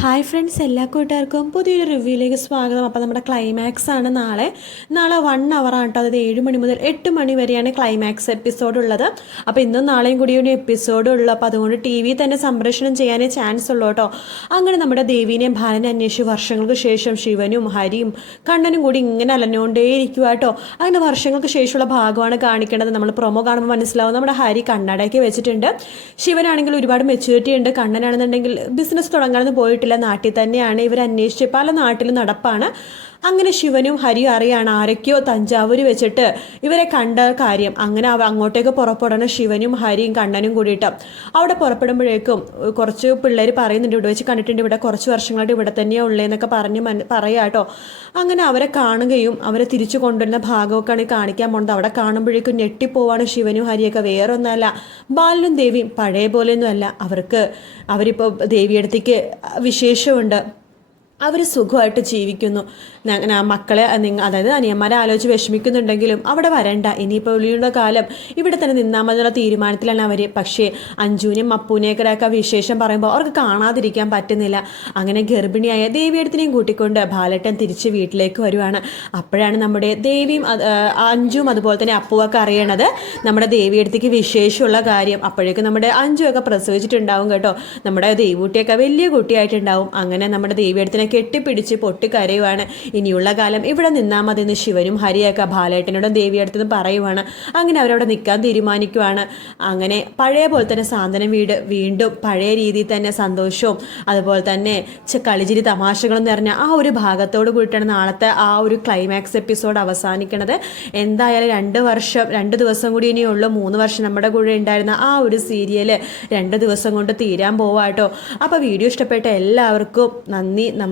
Hi friends എല്ലാ കൂട്ടുകാർക്കും പുതിയൊരു റിവ്യൂയിലേക്ക് സ്വാഗതം. അപ്പോൾ നമ്മുടെ ക്ലൈമാക്സ് ആണ് നാളെ. നാളെ വൺ അവർ ആണ് കേട്ടോ അതായത് ഏഴ് മണി മുതൽ എട്ട് മണി വരെയാണ് ക്ലൈമാക്സ് എപ്പിസോഡ് ഉള്ളത്. അപ്പോൾ ഇന്നും നാളെയും കൂടി ഒരു എപ്പിസോഡ് ഉള്ളൂ. അപ്പോൾ അതുകൊണ്ട് ടി വി തന്നെ സംപ്രേഷണം ചെയ്യാനേ ചാൻസ് ഉള്ളൂ കേട്ടോ അങ്ങനെ നമ്മുടെ ദേവീനെയും ഭാരനെ അന്വേഷിച്ച് വർഷങ്ങൾക്ക് ശേഷം ശിവനും ഹരിയും കണ്ണനും കൂടി ഇങ്ങനെ അലഞ്ഞുകൊണ്ടേ ഇരിക്കുക കേട്ടോ അങ്ങനെ വർഷങ്ങൾക്ക് ശേഷമുള്ള ഭാഗമാണ് കാണിക്കേണ്ടത്. നമ്മൾ പ്രൊമോ കാണുമ്പോൾ മനസ്സിലാവും. നമ്മുടെ ഹരി കണ്ണടയ്ക്ക് വെച്ചിട്ടുണ്ട്. ശിവനാണെങ്കിൽ ഒരുപാട് മെച്യൂരിറ്റി ഉണ്ട്. കണ്ണനാണെന്നുണ്ടെങ്കിൽ ബിസിനസ് തുടങ്ങാനൊന്നും പോയിട്ടില്ല നാട്ടിൽ തന്നെയാണ്. ഇവർ അന്വേഷിച്ച് പല നാട്ടിലും നടപ്പാണ്. അങ്ങനെ ശിവനും ഹരിയും അറിയാണ് ആരൊക്കെയോ തഞ്ചാവൂര് വെച്ചിട്ട് ഇവരെ കണ്ട കാര്യം. അങ്ങനെ അവ അങ്ങോട്ടേക്ക് പുറപ്പെടണം ശിവനും ഹരിയും കണ്ണനും കൂടിയിട്ട്. അവിടെ പുറപ്പെടുമ്പോഴേക്കും കുറച്ച് പിള്ളേർ പറയുന്നുണ്ട് ഇവിടെ വെച്ച് കണ്ടിട്ടുണ്ട് ഇവിടെ കുറച്ച് വർഷങ്ങളായിട്ട് ഇവിടെ തന്നെയാണ് ഉള്ളതെന്നൊക്കെ പറഞ്ഞ് പറയാട്ടോ അങ്ങനെ അവരെ കാണുകയും അവരെ തിരിച്ചു കൊണ്ടുവരുന്ന ഭാഗമൊക്കെയാണ് കാണിക്കാൻ പോകുന്നത് അവിടെ കാണുമ്പോഴേക്കും ഞെട്ടിപ്പോവാണ് ശിവനും ഹരിയൊക്കെ. വേറെ ഒന്നല്ല ബാലനും ദേവിയും പഴയ പോലെയൊന്നുമല്ല. അവർക്ക് അവരിപ്പോൾ ദേവിയടുത്തേക്ക് വിശേഷമുണ്ട് അവർ സുഖമായിട്ട് ജീവിക്കുന്നു. മക്കളെ നിങ്ങൾ അതായത് അനിയന്മാരെ ആലോചിച്ച് വിഷമിക്കുന്നുണ്ടെങ്കിലും അവിടെ വരണ്ട. ഇനിയിപ്പോൾ ഉള്ളിയുടെ കാലം. ഇവിടെ തന്നെ നിന്നാൽ മതിയുള്ള തീരുമാനത്തിലാണ് അവർ പക്ഷേ അഞ്ജുവിനെയും മപ്പൂനെയൊക്കെ വിശേഷം പറയുമ്പോൾ അവർക്ക് കാണാതിരിക്കാൻ പറ്റുന്നില്ല. അങ്ങനെ ഗർഭിണിയായ ദേവിയടത്തിനെയും കൂട്ടിക്കൊണ്ട് ബാലട്ടൻ തിരിച്ച് വീട്ടിലേക്ക് വരുവാണ്. അപ്പോഴാണ് നമ്മുടെ ദേവിയും അഞ്ജുവും അതുപോലെ തന്നെ അപ്പുവൊക്കെ അറിയണത് നമ്മുടെ ദേവിയടുത്തേക്ക് വിശേഷമുള്ള കാര്യം. അപ്പോഴേക്കും നമ്മുടെ അഞ്ജുവൊക്കെ പ്രസവിച്ചിട്ടുണ്ടാവും കേട്ടോ. നമ്മുടെ ദേവൂട്ടിയൊക്കെ വലിയ കുട്ടിയായിട്ടുണ്ടാവും. അങ്ങനെ നമ്മുടെ ദേവിയടത്തിനെ കെട്ടിപ്പിടിച്ച് പൊട്ടിക്കരയുവാണ്. ഇനിയുള്ള കാലം ഇവിടെ നിന്നാൽ മതി എന്ന് ശിവനും ഹരിയൊക്കെ ബാലേട്ടനോടും ദേവിയടുത്തുനിന്ന് പറയുവാണ്. അങ്ങനെ അവരവിടെ നിൽക്കാൻ തീരുമാനിക്കുവാണ്. അങ്ങനെ പഴയ പോലെ തന്നെ സാന്ത്വനം വീട് വീണ്ടും പഴയ രീതിയിൽ തന്നെ സന്തോഷവും അതുപോലെ തന്നെ കളിച്ചിരി തമാശകളും നിറഞ്ഞ ആ ഒരു ഭാഗത്തോട് കൂടിയിട്ടാണ് നാളത്തെ ആ ഒരു ക്ലൈമാക്സ് എപ്പിസോഡ് അവസാനിക്കുന്നത് എന്തായാലും രണ്ട് വർഷം രണ്ട് ദിവസം കൂടി ഇനിയുള്ളൂ. മൂന്ന് വർഷം നമ്മുടെ കൂടെ ഉണ്ടായിരുന്ന ആ ഒരു സീരിയൽ രണ്ട് ദിവസം കൊണ്ട് തീരാൻ പോവാട്ടോ. അപ്പോൾ വീഡിയോ ഇഷ്ടപ്പെട്ട എല്ലാവർക്കും നന്ദി നമസ്കാരം